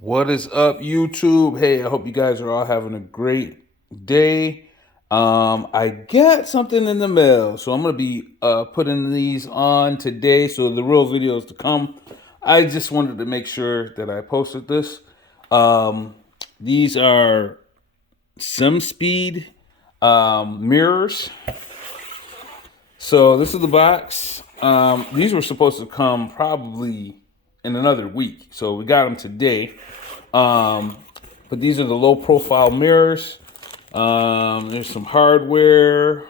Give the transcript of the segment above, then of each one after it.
What is up, YouTube? Hey, I hope you guys are all having a great day. I got something in the mail, so I'm gonna be putting these on today. So the real videos to come. I just wanted to make sure that I posted this. These are Semspeed mirrors. So this is the box. These were supposed to come probably in another week, so we got them today. But these are the low profile mirrors. There's some hardware.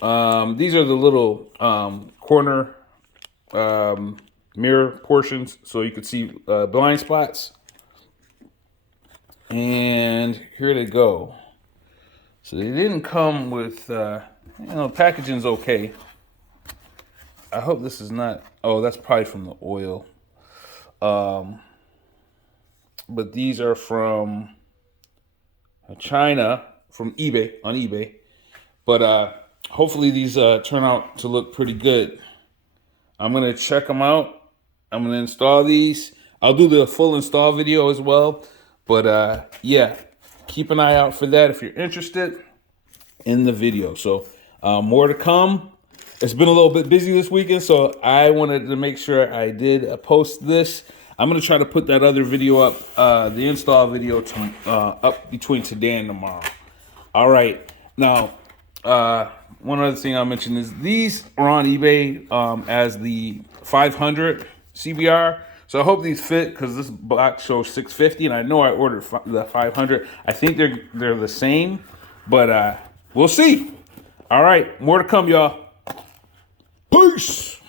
These are the little corner mirror portions, so you can see blind spots. And here they go. So they didn't come with, packaging's okay. I hope this is not, oh, that's probably from the oil. But these are from China, from eBay, on eBay. But hopefully these turn out to look pretty good. I'm going to check them out. I'm going to install these. I'll do the full install video as well. But yeah, keep an eye out for that if you're interested in the video. So more to come. It's been a little bit busy this weekend, so I wanted to make sure I did post this. I'm going to try to put that other video up, the install video, up between today and tomorrow. All right. Now, one other thing I'll mention is these are on eBay as the 500 CBR. So I hope these fit because this box shows 650, and I know I ordered the 500. I think they're the same, but we'll see. All right, more to come, y'all. Peace.